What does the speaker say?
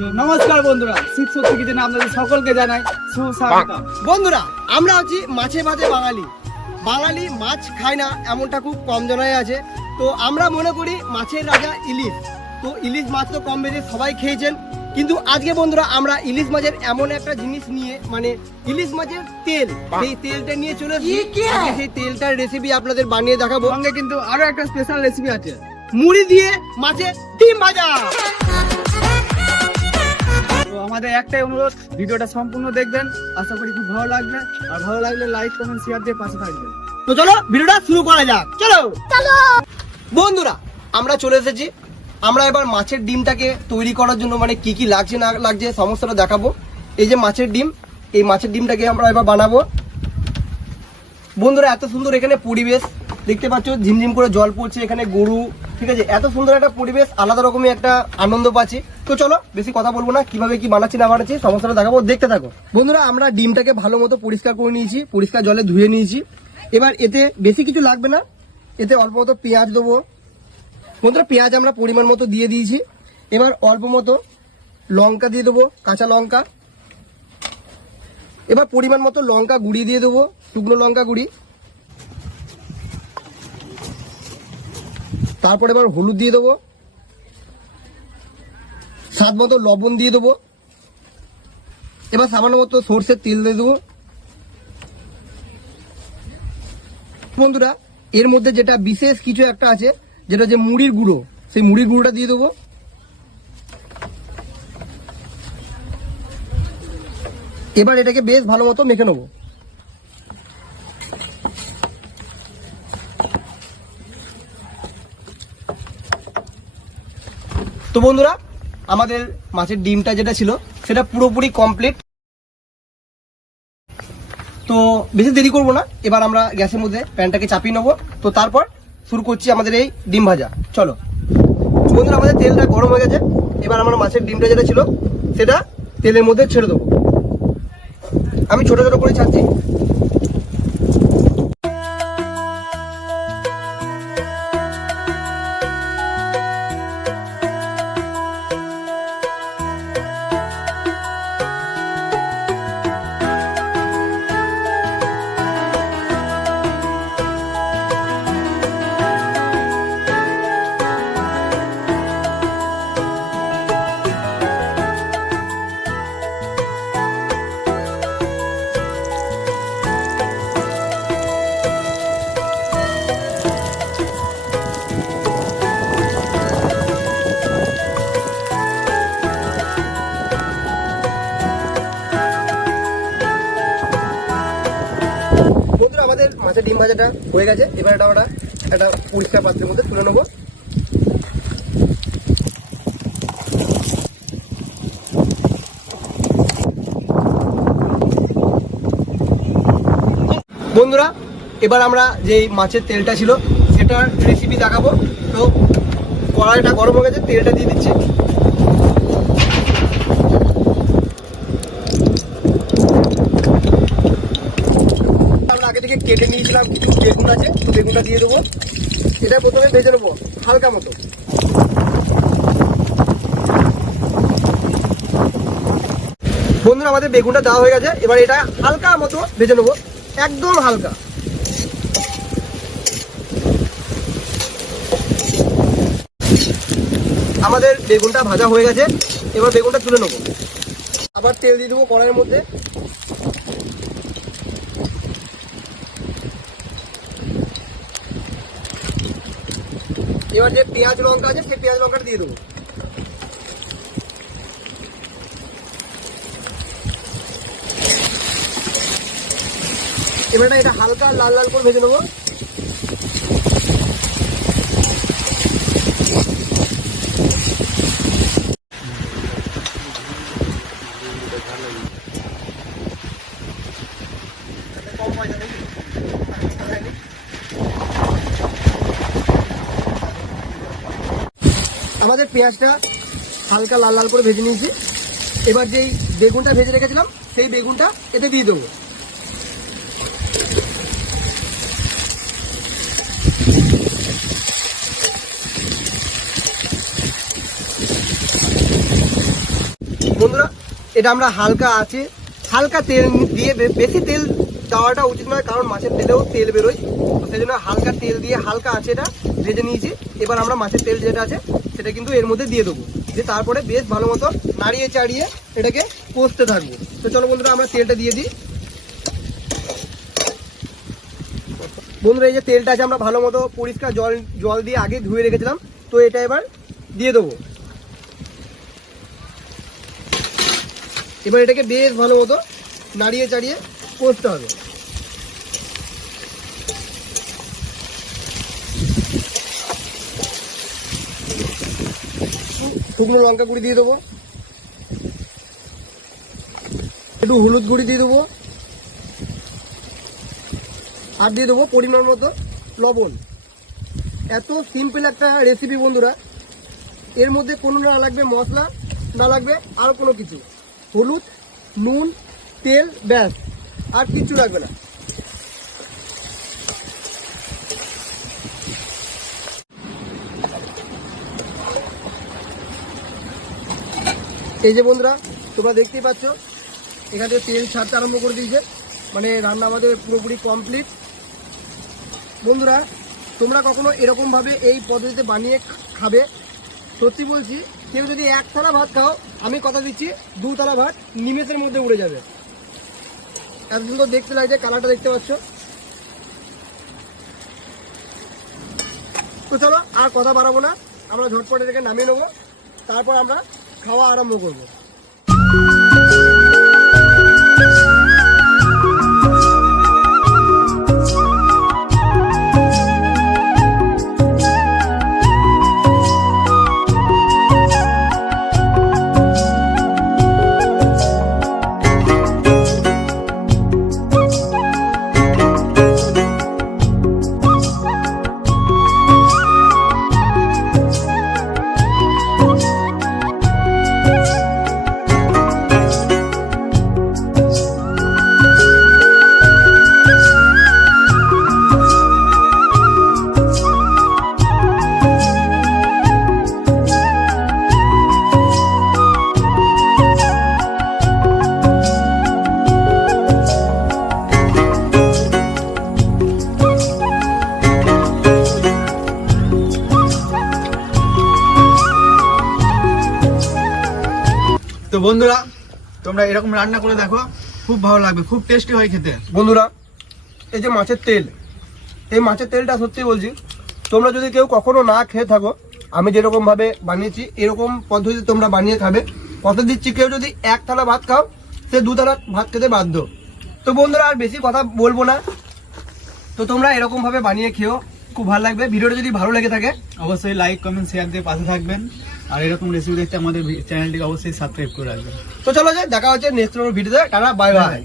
তো নমস্কার বন্ধুরা, শীত সত্যি কিচেনে আপনাদের সকলকে জানাই সুস্বাগত। বন্ধুরা, আমরা হচ্ছি মাছে ভাতে বাঙালি। বাঙালি মাছ খায় না এমনটা খুব কম জনাই আছে। তো আমরা মনে করি মাছের রাজা ইলিশ। তো ইলিশ মাছ তো কম বেশি সবাই খেয়েছেন, কিন্তু আজকে বন্ধুরা আমরা ইলিশ মাছের এমন একটা জিনিস নিয়ে, মানে ইলিশ মাছের তেল, সেই তেলটা নিয়ে চলে এসেছি। আজকে সেই তেলটার রেসিপি আপনাদের বানিয়ে দেখাবো। সঙ্গে কিন্তু আরো একটা স্পেশাল রেসিপি আছে, মুড়ি দিয়ে মাছের ডিম ভাজা। তো আমাদের একটাই অনুরোধ, ভিডিওটা সম্পূর্ণ দেখবেন, আশা করি খুব ভালো লাগবে। আর ভালো লাগলে লাইক কমেন্ট শেয়ার দিয়ে পাশে থাকবেন। তো চলো ভিডিওটা শুরু করা যাক। চলো বন্ধুরা, আমরা চলে এসেছি। আমরা এবার মাছের ডিমটাকে তৈরি করার জন্য মানে কি কি লাগছে না লাগছে সমস্তটা দেখাবো। এই যে মাছের ডিম, এই মাছের ডিমটাকে আমরা এবার বানাবো। বন্ধুরা, এত সুন্দর এখানে পরিবেশ দেখতে পাচ্ছ, ঝিমঝিম করে জল পড়ছে, এখানে গরু, ঠিক আছে, এত সুন্দর একটা পরিবেশ, আলাদা রকমের একটা আনন্দ পাচ্ছি। তো চলো বেশি কথা বলবো না, কিভাবে কি বানাচ্ছি না বানাচ্ছি সমস্তটা দেখাবো, দেখতে থাকো। বন্ধুরা, আমরা ডিমটাকে ভালো মতো পরিষ্কার করে নিয়েছি, পরিষ্কার জলে ধুয়ে নিয়েছি। এবার এতে বেশি কিছু লাগবে না, এতে অল্প মতো পেঁয়াজ দেবো। বন্ধুরা, পেঁয়াজ আমরা পরিমাণ মতো দিয়ে দিয়েছি। এবার অল্প মতো লঙ্কা দিয়ে দেবো, কাঁচা লঙ্কা। এবার পরিমাণ মতো লঙ্কা গুঁড়ি দিয়ে দেবো, শুকনো লঙ্কা গুঁড়ি। তারপর এবার হলুদ দিয়ে দেবো, স্বাদ মতো লবণ দিয়ে দেবো। এবার সামান্য মতো সর্ষের তেল দিয়ে দেবো। বন্ধুরা, এর মধ্যে যেটা বিশেষ কিছু একটা আছে, যেটা যে মুড়ির গুঁড়ো, সেই মুড়ির গুঁড়োটা দিয়ে দেবো। এবার এটাকে বেশ ভালো মতো মেখে নেবো। তো বন্ধুরা, আমাদের মাছের ডিমটা যেটা ছিল সেটা পুরোপুরি কমপ্লিট। তো বেশি দেরি করবো না, এবার আমরা গ্যাসের মধ্যে প্যানটাকে চাপিয়ে নেবো। তো তারপর শুরু করছি আমাদের এই ডিম ভাজা। চলো বন্ধুরা, আমাদের তেলটা গরম হয়ে গেছে। এবার আমরা মাছের ডিমটা যেটা ছিল সেটা তেলের মধ্যে ছেড়ে দেবো। আমি ছোট ছোট করে ছাড়ছি। বন্ধুরা, আমাদের মাছের ডিম ভাজাটা হয়ে গেছে। এবার এটা আমরা একটা পরিষ্কার পাত্রের মধ্যে তুলে নেবো। বন্ধুরা, এবার আমরা যে মাছের তেলটা ছিল সেটার রেসিপি দেখাবো। তো কড়াইটা গরম হয়ে গেছে, তেলটা দিয়ে দিচ্ছি। আমরা আগে থেকে কেটে নিয়েছিলাম কিছু বেগুন আছে, তো বেগুনটা দিয়ে দেবো। এটা প্রথমে ভেজে নেবো হালকা মতো। বন্ধুরা, আমাদের বেগুনটা দেওয়া হয়ে গেছে। এবার এটা হালকা মতো ভেজে নেবো, একদম হালকা। আমাদের বেগুনটা ভাজা হয়ে গেছে। এবার বেগুনটা তুলে নেবো। আবার তেল দিয়ে দেবো কড়াইয়ের মধ্যে। এবার যে পেঁয়াজ লঙ্কা আছে সেই পেঁয়াজ লঙ্কাটা দিয়ে দেবো। এবার এটা হালকা লাল লাল করে ভেজে নেবো। আমাদের পেঁয়াজটা হালকা লাল লাল করে ভেজে নিয়েছি। এবার যেই বেগুনটা ভেজে রেখেছিলাম সেই বেগুনটা এতে দিয়ে দেবো। বন্ধুরা এটা আমরা হালকা আছে হালকা তেল দিয়ে, বেশি তেল দেওয়াটা উচিত নয়, কারণ মাছের তেলেও তেল বেরোয়। তো সেই জন্য হালকা তেল দিয়ে হালকা আছে এটা ভেজে নিয়েছি। এবার আমরা মাছের তেল যেটা আছে সেটা কিন্তু এর মধ্যে দিয়ে দেবো, দিয়ে তারপরে বেশ ভালো মতো নাড়িয়ে চাড়িয়ে এটাকে কষতে থাকবো। তো চলো বন্ধুরা আমরা তেলটা দিয়ে দিই। বন্ধুরা এই যে তেলটা আছে আমরা ভালো মতো পরিষ্কার জল দিয়ে আগে ধুয়ে রেখেছিলাম, তো এটা এবার দিয়ে দেবো। এবার এটাকে বেশ ভালো মতো নাড়িয়ে চাড়িয়ে কষতে হবে। শুকনো লঙ্কা গুঁড়ি দিয়ে দেবো, একটু হলুদ গুঁড়ি দিয়ে দেবো, আর দিয়ে দেবো পরিমাণ মতো লবণ। এত সিম্পল একটা রেসিপি বন্ধুরা, এর মধ্যে কোনো না লাগবে মশলা, না লাগবে আর কোনো কিছু, হলুদ, নুন, তেল, ব্যাস, আর কিচ্ছু লাগবে না। এই যে বন্ধুরা তোমরা দেখতেই পাচ্ছ এখান থেকে তেল ছাড়তে আরম্ভ করে দিয়েছে, মানে রান্না আমাদের পুরোপুরি কমপ্লিট। বন্ধুরা তোমরা কখনো এরকম ভাবে এই পদ্ধতিতে বানিয়ে খাবে, সত্যি বলছি কেউ যদি এক থালা ভাত খাও, আমি কথা দিচ্ছি 2 থালা ভাত নিমেষের মধ্যে উড়ে যাবে। এত সুন্দর দেখতে লাগছে, কালারটা দেখতে পাচ্ছ। তো চলো আর কথা বাড়াবো না, আমরা ঝটপট এটাকে নামিয়ে নেবো, তারপর আমরা খাওয়া আরম্ভ করবো। তো বন্ধুরা তোমরা এরকম রান্না করে দেখো, খুব ভালো লাগবে, খুব টেস্টি হয় খেতে। বন্ধুরা এই যে মাছের তেল, এই মাছের তেলটা সত্যি বলছি, তোমরা যদি কেউ কখনো না খেয়ে থাকো, আমি যেরকম ভাবে বানিয়েছি এরকম পদ্ধতিতে তোমরা বানিয়ে খাবে। কথা দিচ্ছি কেউ যদি 1 থালা ভাত খাও, সে 2 থালা ভাত খেতে বাধ্য। তো বন্ধুরা আর বেশি কথা বলবো না, তো তোমরা এরকম ভাবে বানিয়ে খেও, খুব ভালো লাগবে। ভিডিওটা যদি ভালো লেগে থাকে অবশ্যই লাইক, কমেন্ট, শেয়ার দিয়ে পাশে থাকবেন, আর এরকম রেসিপি দেখতে আমাদের চ্যানেলটিকে অবশ্যই সাবস্ক্রাইব করে রাখবেন। তো চলো যাই, দেখা হচ্ছে নেক্সট ভিডিওতে। Tata, bye bye.